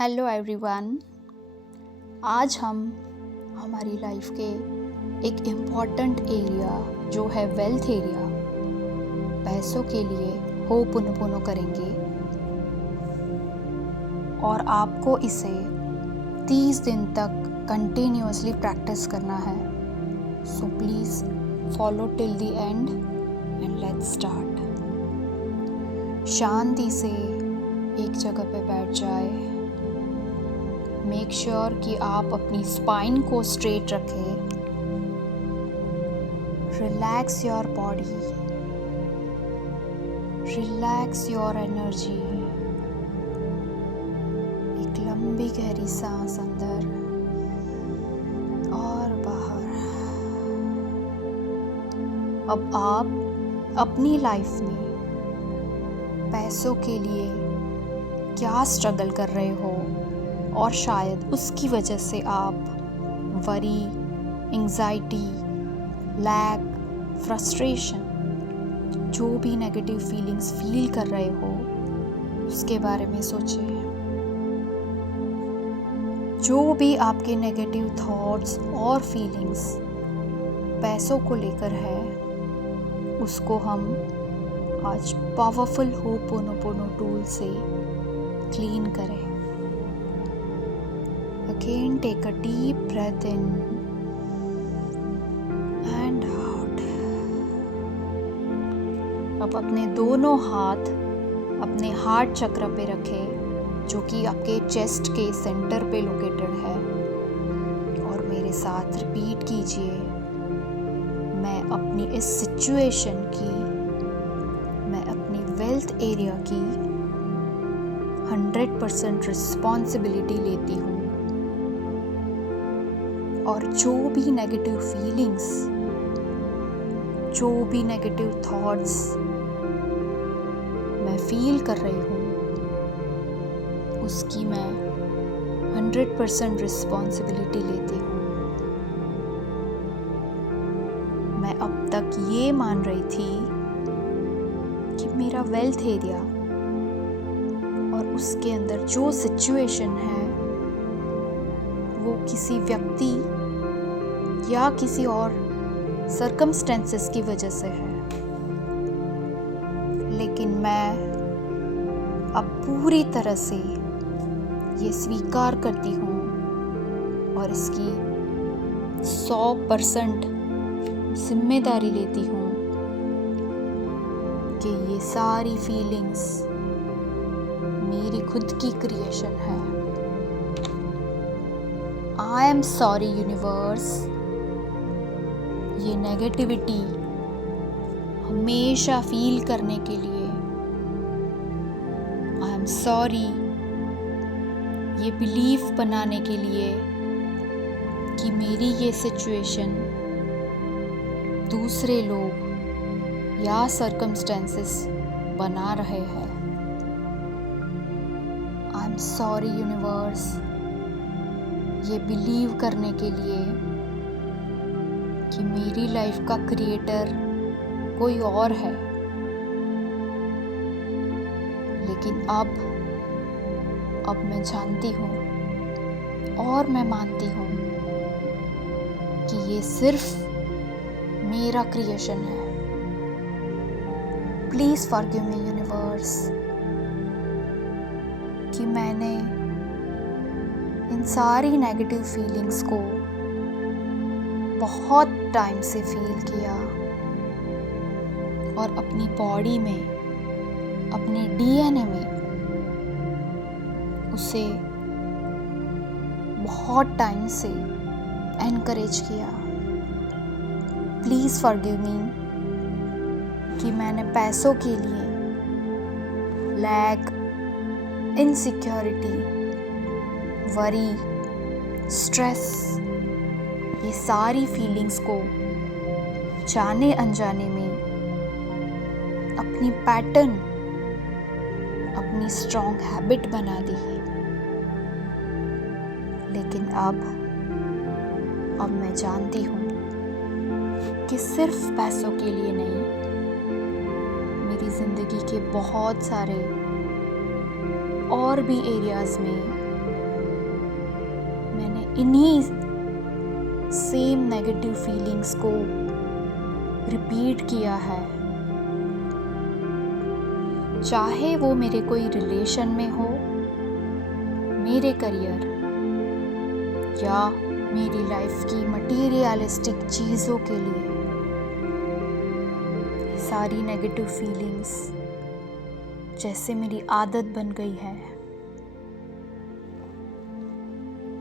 Hello everyone. आज हम हमारी लाइफ के एक इम्पॉर्टेंट एरिया जो है वेल्थ एरिया, पैसों के लिए होपोनोपोनो करेंगे और आपको इसे 30 दिन तक कंटिन्यूअसली प्रैक्टिस करना है। So please follow till the end and let's start. शांति से एक जगह पे बैठ जाए। मेक श्योर कि आप अपनी स्पाइन को स्ट्रेट रखें। Relax your body, relax your energy. एक लंबी गहरी सांस अंदर और बाहर। अब आप अपनी लाइफ में पैसों के लिए क्या स्ट्रगल कर रहे हो और शायद उसकी वजह से आप वरी, एंजाइटी, लैक, फ्रस्ट्रेशन, जो भी नेगेटिव फीलिंग्स फील कर रहे हो उसके बारे में सोचिए। जो भी आपके नेगेटिव थॉट्स और फीलिंग्स पैसों को लेकर है उसको हम आज पावरफुल होपोनोपोनो टूल से क्लीन करें। Again, take a deep breath in and out. अब अपने दोनों हाथ अपने हार्ट चक्र पे रखें, जो कि आपके चेस्ट के सेंटर पे लोकेटेड है, और मेरे साथ रिपीट कीजिए। मैं अपनी इस सिचुएशन की, मैं अपनी वेल्थ एरिया की 100% रिस्पॉन्सिबिलिटी लेती हूँ और जो भी नेगेटिव फीलिंग्स, जो भी नेगेटिव थॉट्स मैं फील कर रही हूँ उसकी मैं 100% रिस्पॉन्सिबिलिटी लेती हूँ। मैं अब तक ये मान रही थी कि मेरा वेल्थ एरिया और उसके अंदर जो सिचुएशन है वो किसी व्यक्ति या किसी और सर्कमस्टेंसेस की वजह से है, लेकिन मैं अब पूरी तरह से ये स्वीकार करती हूँ और इसकी 100% जिम्मेदारी लेती हूँ कि ये सारी फीलिंग्स मेरी खुद की क्रिएशन है। आई एम सॉरी यूनिवर्स, ये नेगेटिविटी हमेशा फील करने के लिए। आई एम सॉरी ये बिलीफ बनाने के लिए कि मेरी ये सिचुएशन दूसरे लोग या सर्कमस्टेंसेस बना रहे हैं। आई एम सॉरी यूनिवर्स ये बिलीव करने के लिए कि मेरी लाइफ का क्रिएटर कोई और है, लेकिन अब मैं जानती हूँ और मैं मानती हूँ कि ये सिर्फ मेरा क्रिएशन है। प्लीज फॉरगिव मी यूनिवर्स कि मैंने इन सारी नेगेटिव फीलिंग्स को बहुत टाइम से फील किया और अपनी बॉडी में, अपने डीएनए में उसे बहुत टाइम से एनकरेज किया। प्लीज़ फॉरगिव मी कि मैंने पैसों के लिए लैक, इनसिक्योरिटी, वरी, स्ट्रेस, ये सारी फीलिंग्स को जाने अनजाने में अपनी पैटर्न, अपनी स्ट्रॉन्ग हैबिट बना दी है। लेकिन अब मैं जानती हूँ कि सिर्फ पैसों के लिए नहीं, मेरी ज़िंदगी के बहुत सारे और भी एरियाज़ में मैंने इन्हीं सेम नेगेटिव फीलिंग्स को रिपीट किया है, चाहे वो मेरे कोई रिलेशन में हो, मेरे करियर या मेरी लाइफ की मटीरियलिस्टिक चीज़ों के लिए। सारी नेगेटिव फीलिंग्स जैसे मेरी आदत बन गई है।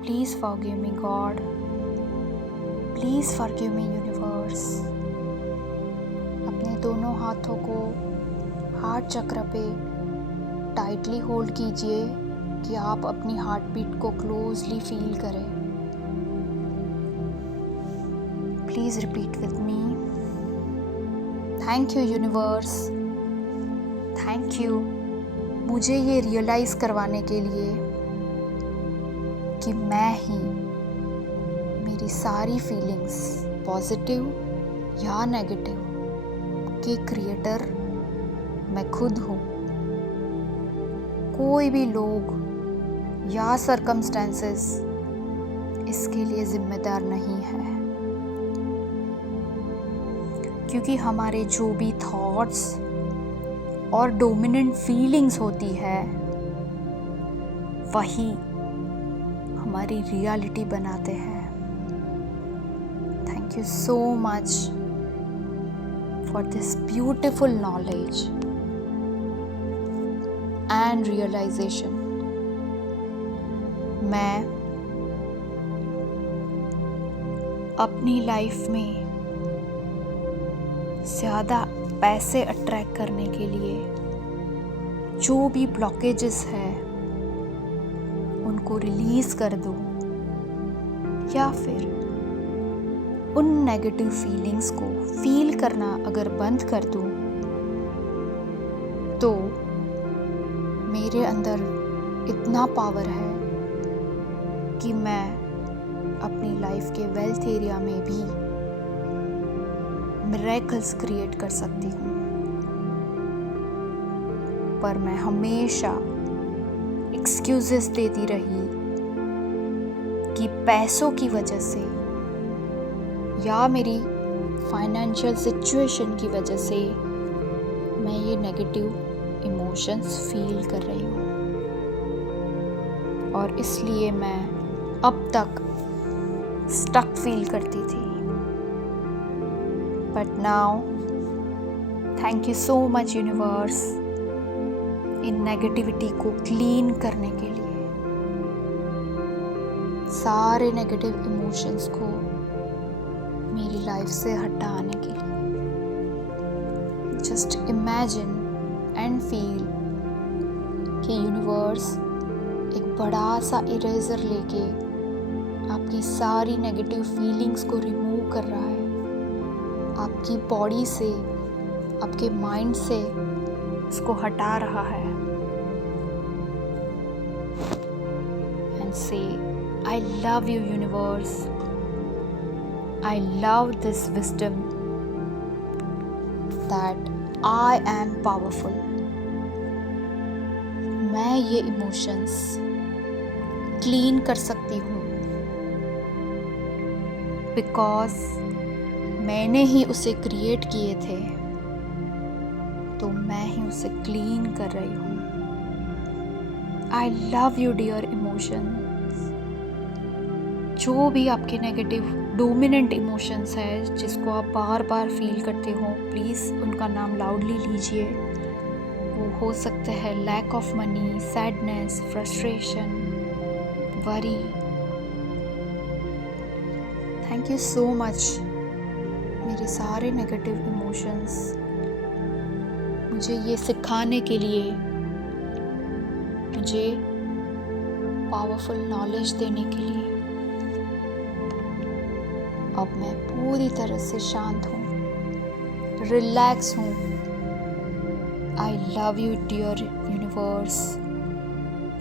Please forgive me God, please forgive me universe. अपने दोनों हाथों को हार्ट चक्र पे टाइटली होल्ड कीजिए कि आप अपनी हार्ट बीट को क्लोजली फील करें। Please repeat with me. Thank you universe, thank you मुझे ये रियलाइज़ करवाने के लिए कि मैं ही मेरी सारी फीलिंग्स पॉजिटिव या नेगेटिव के क्रिएटर मैं खुद हूँ। कोई भी लोग या सर्कमस्टेंसेस इसके लिए जिम्मेदार नहीं है, क्योंकि हमारे जो भी थॉट्स और डोमिनेंट फीलिंग्स होती है वही हमारी रियलिटी बनाते हैं। Thank you so much for this beautiful knowledge and realization. मैं अपनी लाइफ में ज़्यादा पैसे अट्रैक्ट करने के लिए जो भी ब्लॉकेजेस है उनको रिलीज कर दूं, या फिर उन नेगेटिव फीलिंग्स को फील करना अगर बंद कर दूं, तो मेरे अंदर इतना पावर है कि मैं अपनी लाइफ के वेल्थ एरिया में भी मिरेकल्स क्रिएट कर सकती हूँ। पर मैं हमेशा एक्सक्यूजेस देती रही कि पैसों की वजह से या मेरी फाइनेंशियल सिचुएशन की वजह से मैं ये नेगेटिव इमोशंस फील कर रही हूँ, और इसलिए मैं अब तक स्टक फील करती थी। But now thank you so much universe in negativity को क्लीन करने के लिए, सारे नेगेटिव इमोशंस को मेरी लाइफ से हटाने के लिए। जस्ट इमेजिन एंड फील कि यूनिवर्स एक बड़ा सा इरेजर लेके आपकी सारी नेगेटिव फीलिंग्स को रिमूव कर रहा है, आपकी बॉडी से, आपके माइंड से इसको हटा रहा है। एंड से आई love you universe, I love this wisdom that I am powerful. मैं ये इमोशंस क्लीन कर सकती हूँ बिकॉज मैंने ही उसे क्रिएट किए थे, तो मैं ही उसे क्लीन कर रही हूँ। I love you dear emotions. जो भी आपके नेगेटिव डोमिनेंट इमोशंस है जिसको आप बार बार फील करते हो, प्लीज़ उनका नाम लाउडली लीजिए। वो हो सकते हैं lack of money, sadness, frustration, worry. Thank you so much मेरे सारे नेगेटिव इमोशंस मुझे ये सिखाने के लिए, मुझे पावरफुल नॉलेज देने के लिए। अब मैं पूरी तरह से शांत हूँ, रिलैक्स हूँ। I love you dear universe,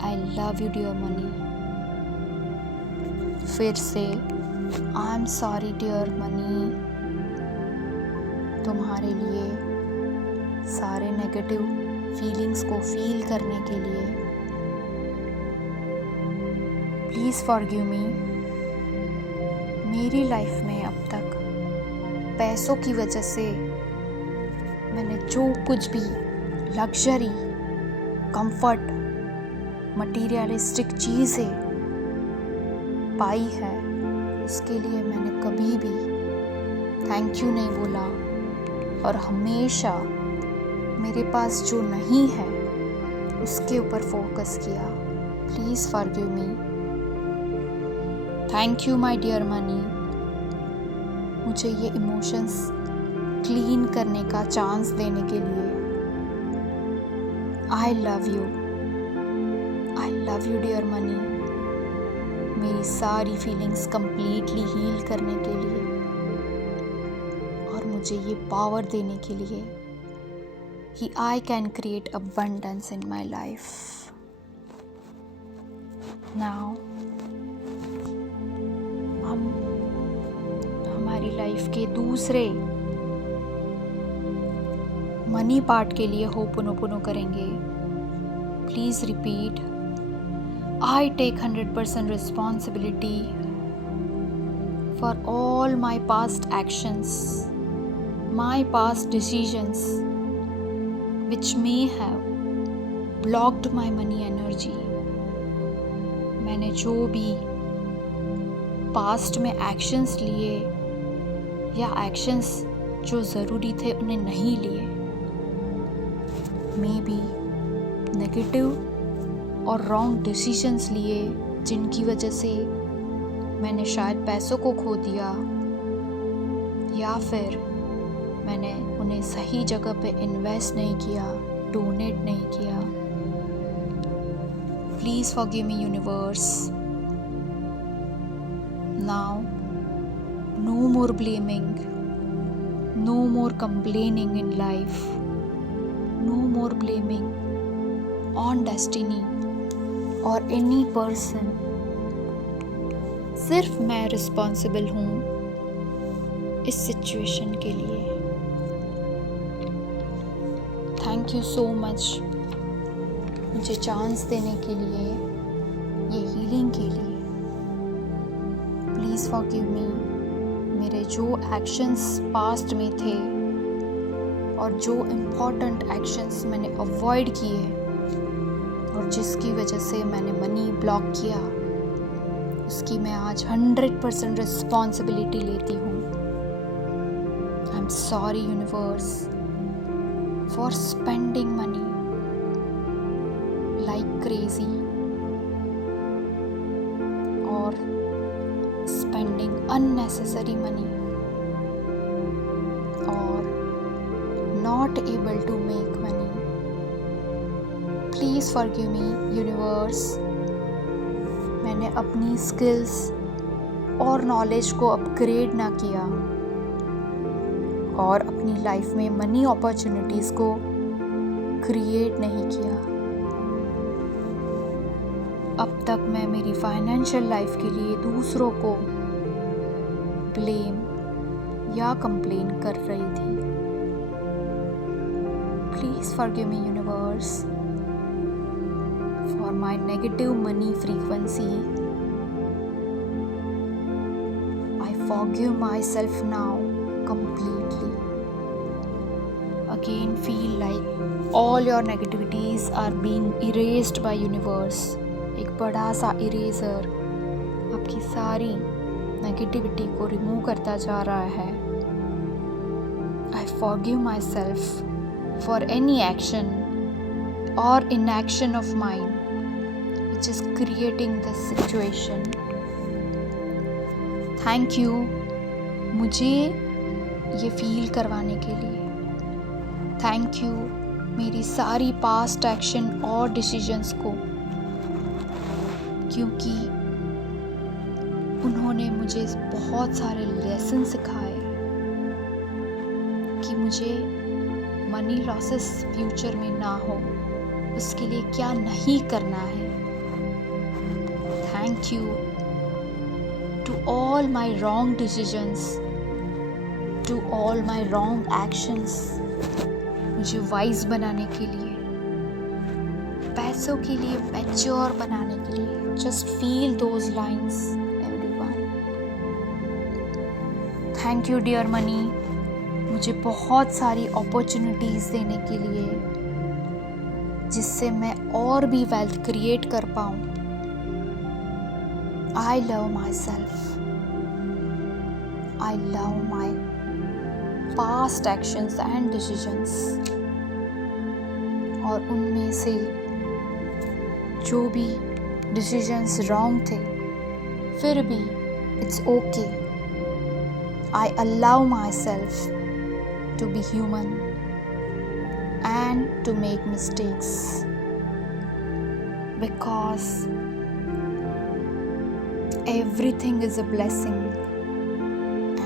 I love you dear money. फिर से I am sorry dear money, तुम्हारे लिए सारे नेगेटिव फीलिंग्स को फील करने के लिए। प्लीज़ फॉरगिव मी। मेरी लाइफ में अब तक पैसों की वजह से मैंने जो कुछ भी लग्जरी, कंफर्ट, मटीरियलिस्टिक चीज़ें पाई है, उसके लिए मैंने कभी भी थैंक यू नहीं बोला और हमेशा मेरे पास जो नहीं है उसके ऊपर फोकस किया। Please forgive me. Thank you my dear money, मुझे ये इमोशंस क्लीन करने का चांस देने के लिए। I love you dear money, मेरी सारी फीलिंग्स कंप्लीटली हील करने के लिए और मुझे ये पावर देने के लिए कि I can create abundance in my life. Now, हम हमारी लाइफ के दूसरे मनी पार्ट के लिए होपोनोपोनो करेंगे। Please repeat. I take 100% responsibility for all my past actions, my past decisions which may have blocked my money energy. मैंने जो भी पास्ट में एक्शंस लिए या एक्शंस जो ज़रूरी थे उन्हें नहीं लिए, मे बी नेगेटिव और रॉन्ग डिसीजंस लिए जिनकी वजह से मैंने शायद पैसों को खो दिया या फिर मैंने उन्हें सही जगह पे इन्वेस्ट नहीं किया, डोनेट नहीं किया। Please forgive me universe. Now no more blaming, no more complaining in life, no more blaming on destiny और एनी पर्सन। सिर्फ मैं रिस्पॉन्सिबल हूँ इस सिचुएशन के लिए। थैंक यू सो मच मुझे चांस देने के लिए, ये हीलिंग के लिए। Please forgive me. मेरे जो एक्शंस पास्ट में थे और जो इम्पोर्टेंट एक्शंस मैंने अवॉइड किए और जिसकी वजह से मैंने मनी ब्लॉक किया, उसकी मैं आज 100% रिस्पॉन्सिबिलिटी लेती हूँ। आई am sorry universe for spending money like crazy or spending unnecessary money or not able to make money. Please forgive me universe। मैंने अपनी स्किल्स और नॉलेज को अपग्रेड ना किया और अपनी लाइफ में मनी अपॉर्चुनिटीज़ को क्रिएट नहीं किया। अब तक मैं मेरी फाइनेंशियल लाइफ के लिए दूसरों को ब्लेम या कंप्लेन कर रही थी। Please forgive me universe for my negative money frequency. I forgive my self now completely. Again feel like all your negativities are being erased by universe. एक बड़ा सा इरेजर आपकी सारी नेगेटिविटी को रिमूव करता जा रहा है। I forgive myself for any action or inaction of mine which is creating this situation. Thank you मुझे ये फील करवाने के लिए। थैंक यू मेरी सारी पास्ट एक्शन और डिसीजंस को, क्योंकि उन्होंने मुझे बहुत सारे लेसन सिखाए कि मुझे मनी लॉसेस फ्यूचर में ना हो, उसके लिए क्या नहीं करना है। Thank you to all my wrong decisions, to all my wrong actions, मुझे वाइज बनाने के लिए, पैसों के लिए मैच्योर बनाने के लिए। Just feel those lines, everyone. Thank you dear money, मुझे बहुत सारी अपॉर्चुनिटीज़ देने के लिए, जिससे मैं और भी वेल्थ क्रिएट कर पाऊँ. I love myself. I love my past actions and decisions. और उनमें से जो भी डिसीजंस रॉन्ग थे, फिर भी it's okay. I allow myself to be human and to make mistakes, because everything is a blessing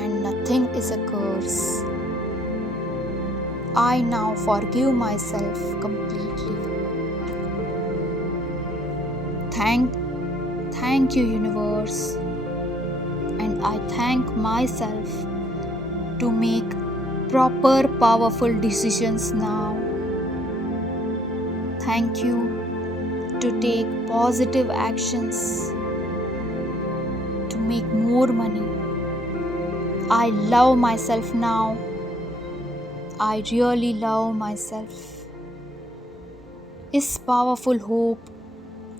and nothing is a curse. I now forgive myself completely. Thank you universe, and I thank myself to make proper powerful decisions now. Thank you to take positive actions to make more money. I love myself now. I really love myself. इस powerful hope,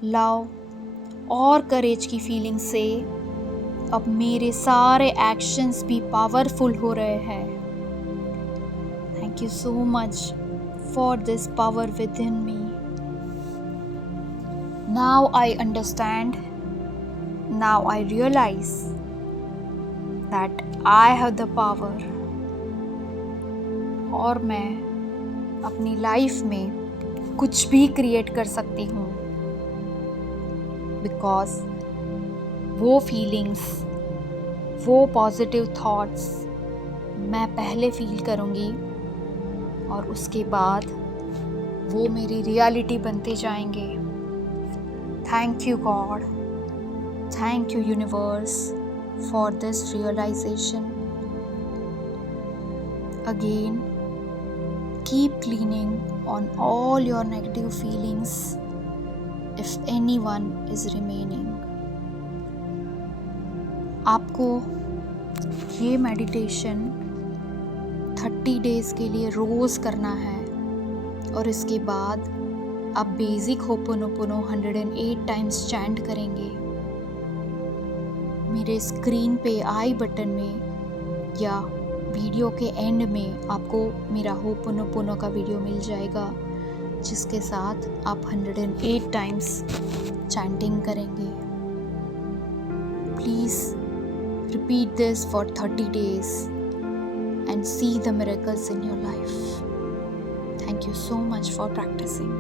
love और करेज की feeling से अब मेरे सारे actions भी powerful हो रहे हैं. Thank you so much for this power within me. Now I understand, now I realize that I have the power, और मैं अपनी लाइफ में कुछ भी क्रिएट कर सकती हूँ. बिकॉज वो फीलिंग्स, वो पॉजिटिव थॉट्स मैं पहले फील करूँगी और उसके बाद वो मेरी रियलिटी बनते जाएंगे. Thank you God, thank you universe for this realization. Again, keep cleaning on all your negative feelings if anyone is remaining. आपको ये मेडिटेशन 30 डेज़ के लिए रोज़ करना है, और इसके बाद आप बेसिक होपोनोपोनो 108 टाइम्स चैंट करेंगे. मेरे स्क्रीन पे आई बटन में या वीडियो के एंड में आपको मेरा होपोनोपोनो का वीडियो मिल जाएगा, जिसके साथ आप 108 टाइम्स चैंटिंग करेंगे. Please repeat this for 30 days and see the miracles in your life. Thank you so much for practicing.